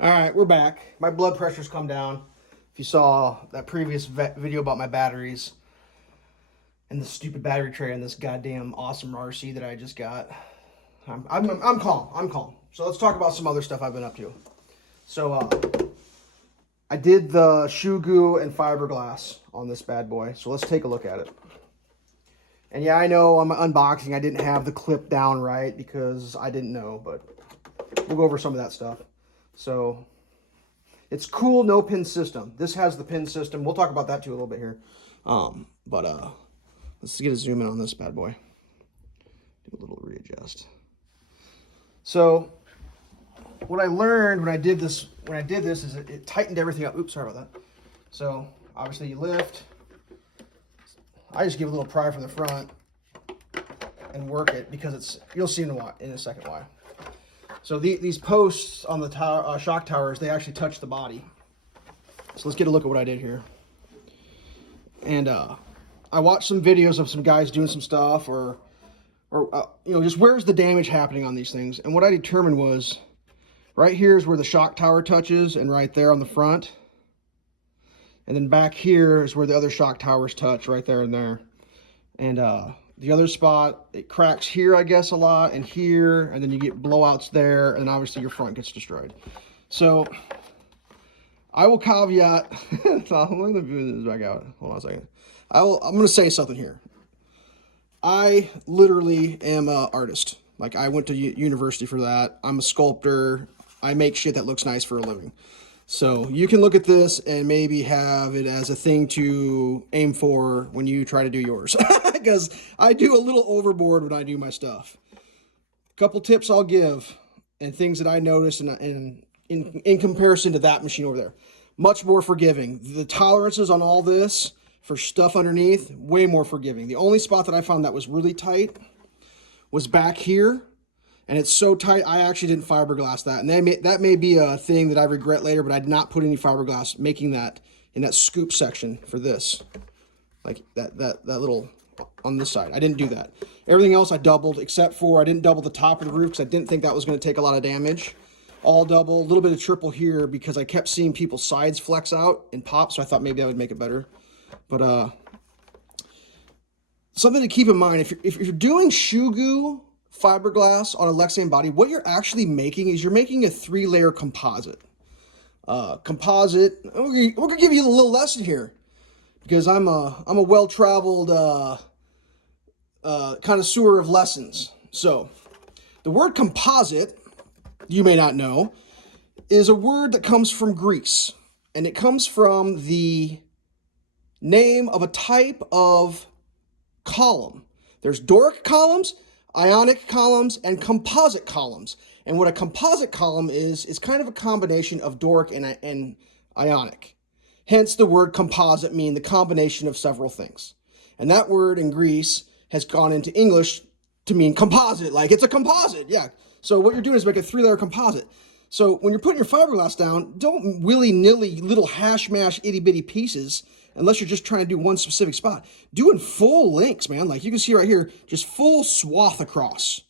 All right, we're back. My blood pressure's come down. If you saw that previous video about my batteries and the stupid battery tray and this goddamn awesome RC that I just got, I'm calm. I'm calm. So let's talk about some other stuff I've been up to. So I did the shoe goo and fiberglass on this bad boy. So let's take a look at it. And yeah, I know on my unboxing I didn't have the clip down right because I didn't know, but we'll go over some of that stuff. So it's cool, no pin system. This has the pin system. We'll talk about that too a little bit here. Let's get a zoom in on this bad boy. Do a little readjust. So what I learned when I did this is it tightened everything up. Oops, sorry about that. So obviously you lift. I just give a little pry from the front and work it because you'll see in a second why. So these posts on the tower, shock towers, they actually touch the body. So let's get a look at what I did here. And I watched some videos of some guys doing some stuff, or just where's the damage happening on these things. And what I determined was, right here is where the shock tower touches, and right there on the front. And then back here is where the other shock towers touch, right there and there. And the other spot, it cracks here, I guess, a lot, and here, and then you get blowouts there, and obviously your front gets destroyed. So I will caveat. Let me move this back out. Hold on a second. I'm going to say something here. I literally am an artist. Like, I went to university for that. I'm a sculptor. I make shit that looks nice for a living. So you can look at this and maybe have it as a thing to aim for when you try to do yours. Because I do a little overboard when I do my stuff. A couple tips I'll give and things that I noticed in comparison to that machine over there. Much more forgiving. The tolerances on all this for stuff underneath, way more forgiving. The only spot that I found that was really tight was back here. And it's so tight, I actually didn't fiberglass that. And that may be a thing that I regret later, but I did not put any fiberglass making that in that scoop section for this. Like that little on this side. I didn't do that. Everything else I doubled, except for I didn't double the top of the roof because I didn't think that was going to take a lot of damage. All double, a little bit of triple here because I kept seeing people's sides flex out and pop, so I thought maybe that would make it better. But something to keep in mind, if you're doing shoe goo fiberglass on a Lexan body, what you're actually making is you're making a 3-layer composite. Composite, we're gonna give you a little lesson here because I'm a well-traveled connoisseur of lessons. So the word composite, you may not know, is a word that comes from Greece, and it comes from the name of a type of column. There's Doric columns, Ionic columns, and composite columns. And what a composite column is kind of a combination of Doric and Ionic. Hence the word composite mean the combination of several things. And that word in Greece has gone into English to mean composite, like it's a composite, yeah. So what you're doing is make a 3-layer composite. So when you're putting your fiberglass down, don't willy-nilly little hash mash itty-bitty pieces unless you're just trying to do one specific spot. Do in full lengths, man. Like you can see right here, just full swath across.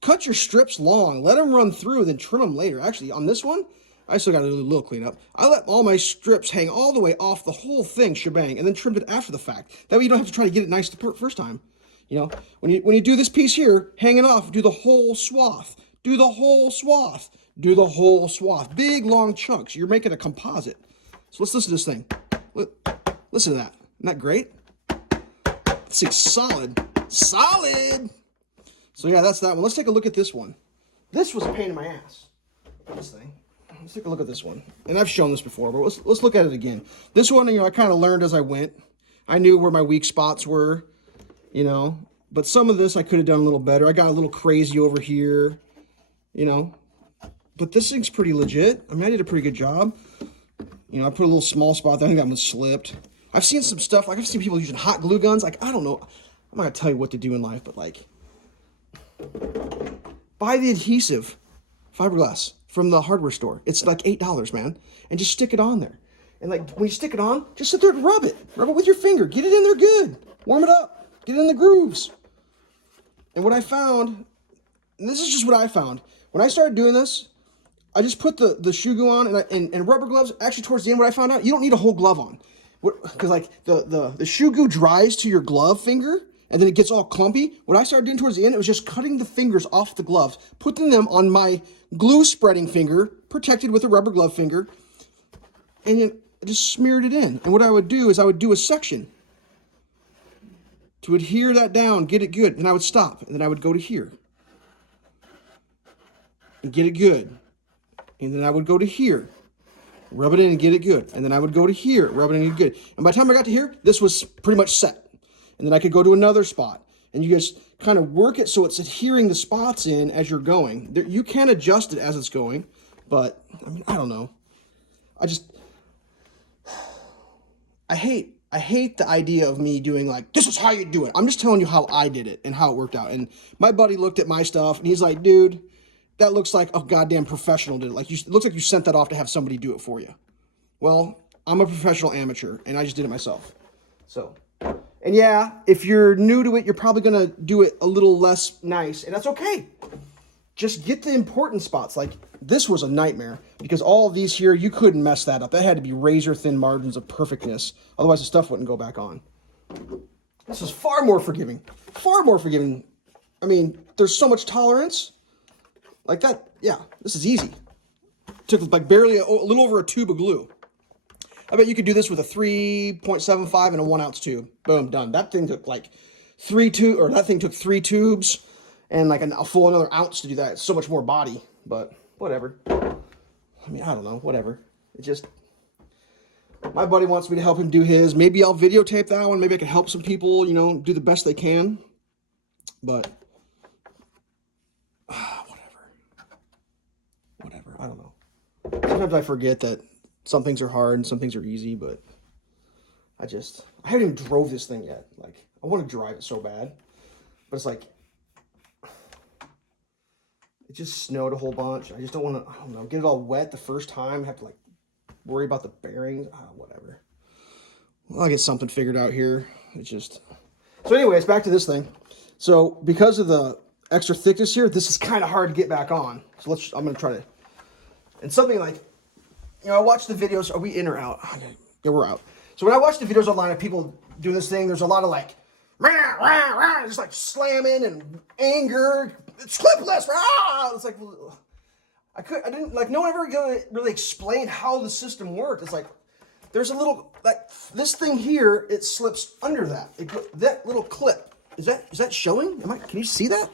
Cut your strips long, let them run through, then trim them later. Actually, on this one, I still got to do a little cleanup. I let all my strips hang all the way off the whole thing shebang, and then trimmed it after the fact. That way you don't have to try to get it nice the first time. You know, when you do this piece here, hanging off, do the whole swath. Do the whole swath. Do the whole swath. Big, long chunks. You're making a composite. So let's listen to this thing. Listen to that. Isn't that great? This thing's solid. Solid! So yeah, that's that one. Let's take a look at this one. This was a pain in my ass. This thing. Let's take a look at this one. And I've shown this before, but let's look at it again. This one, I kind of learned as I went. I knew where my weak spots were, but some of this I could have done a little better. I got a little crazy over here, but this thing's pretty legit. I mean, I did a pretty good job. I put a little small spot there. I think that one slipped. I've seen some stuff, like I've seen people using hot glue guns. Like, I don't know. I'm not going to tell you what to do in life, but like, buy the adhesive fiberglass from the hardware store. It's like $8, man. And just stick it on there. And like, when you stick it on, just sit there and rub it. Rub it with your finger. Get it in there good. Warm it up. Get it in the grooves. And what I found, and this is just what I found, when I started doing this, I just put the shoe goo on and rubber gloves. Actually, towards the end, what I found out, you don't need a whole glove on. Because like the shoe goo dries to your glove finger, and then it gets all clumpy. What I started doing towards the end, it was just cutting the fingers off the gloves, putting them on my glue spreading finger, protected with a rubber glove finger, and then I just smeared it in. And what I would do is I would do a section to adhere that down, get it good, and I would stop, and then I would go to here and get it good, and then I would go to here, rub it in and get it good, and then I would go to here, rub it in and get it good. And by the time I got to here, this was pretty much set. And then I could go to another spot, and you just kind of work it so it's adhering the spots in as you're going. You can adjust it as it's going, but I mean, I don't know. I hate the idea of me doing like, this is how you do it. I'm just telling you how I did it and how it worked out. And my buddy looked at my stuff and he's like, dude, that looks like a goddamn professional did it. Like, it looks like you sent that off to have somebody do it for you. Well, I'm a professional amateur and I just did it myself. So, and yeah, if you're new to it, you're probably going to do it a little less nice, and that's okay. Just get the important spots. Like, this was a nightmare because all of these here, you couldn't mess that up. That had to be razor thin margins of perfectness. Otherwise, the stuff wouldn't go back on. This is far more forgiving. Far more forgiving. I mean, there's so much tolerance. Like that, yeah, this is easy. Took like barely a little over a tube of glue. I bet you could do this with a 3.75 and a 1 ounce tube. Boom, done. That thing took like 3 tubes and like a full another ounce to do that. It's so much more body, but whatever. I mean, I don't know, whatever. It just, my buddy wants me to help him do his. Maybe I'll videotape that one. Maybe I can help some people, you know, do the best they can. But whatever. I don't know. Sometimes I forget that some things are hard and some things are easy, but I haven't even drove this thing yet. Like, I want to drive it so bad, but it's like, it just snowed a whole bunch. I just don't want to, I don't know, get it all wet the first time, have to like worry about the bearings, whatever. Well, I'll get something figured out here. It's just, so anyways, back to this thing. So because of the extra thickness here, this is kind of hard to get back on. So I'm going to try to, and something like, you know, I watch the videos. Are we in or out? Yeah, we're out. So when I watch the videos online of people doing this thing, there's a lot of like, rah, rah, rah, just like slamming and anger. It's clipless. Rah! It's like, I didn't, like, no one ever really explained how the system worked. It's like, there's a little, like, this thing here, it slips under that. That little clip. Is that showing? Can you see that?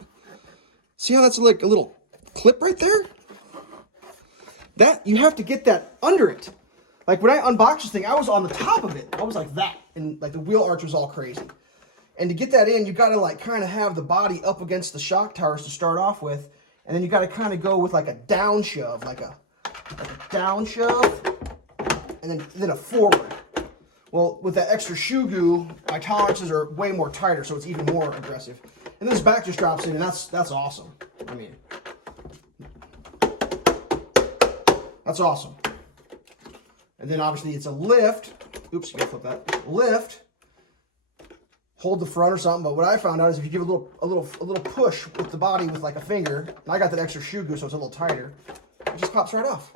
See how that's like a little clip right there? That, you have to get that under it. Like when I unboxed this thing, I was on the top of it. I was like that. And like the wheel arch was all crazy. And to get that in, you got to like kind of have the body up against the shock towers to start off with. And then you got to kind of go with like a down shove, like a down shove, and then a forward. Well, with that extra shoe goo, my tolerances are way more tighter, so it's even more aggressive. And this back just drops in, and that's awesome. I mean, that's awesome. And then obviously it's a lift. Oops, you gotta flip that. Lift. Hold the front or something. But what I found out is if you give a little push with the body with like a finger, and I got that extra shoe goo, so it's a little tighter, it just pops right off.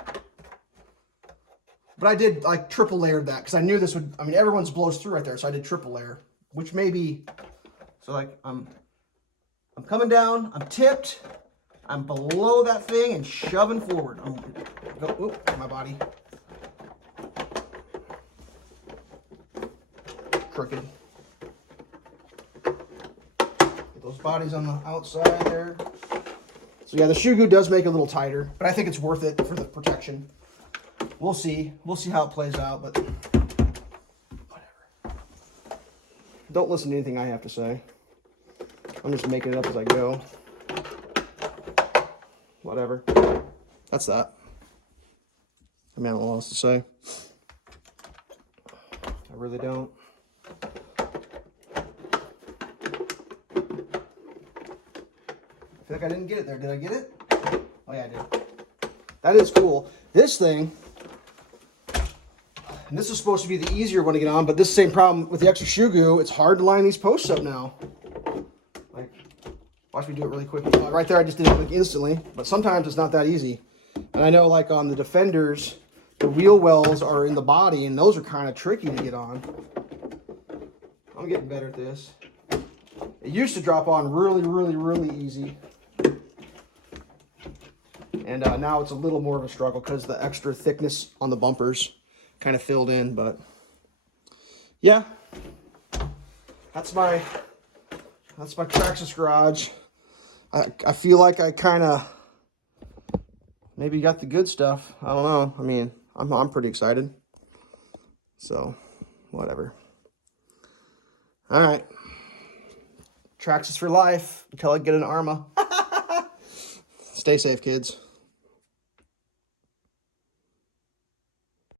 But I did like triple layered that because I knew this would. I mean, everyone's blows through right there, so I did triple layer, which may be. So like I'm coming down. I'm tipped. I'm below that thing and shoving forward. My body. Crooked. Get those bodies on the outside there. So yeah, the shoe goo does make it a little tighter, but I think it's worth it for the protection. We'll see. We'll see how it plays out, but whatever. Don't listen to anything I have to say. I'm just making it up as I go. Whatever. That's that. I mean, I don't know what else to say. I really don't. I feel like I didn't get it there. Did I get it? Oh yeah, I did. That is cool. This thing, and this is supposed to be the easier one to get on, but this same problem with the extra shoe goo, it's hard to line these posts up now. Like, watch me do it really quickly. Right there, I just did it like instantly, but sometimes it's not that easy. I And I know like on the Defenders, the wheel wells are in the body, and those are kind of tricky to get on. I'm getting better at this. It used to drop on really, really, really easy. And now it's a little more of a struggle because the extra thickness on the bumpers kind of filled in. But yeah, that's my Traxxas garage. I feel like I kind of maybe got the good stuff. I don't know. I mean, I'm pretty excited. So, whatever. All right. Traxxas for life until I get an Arma. Stay safe, kids.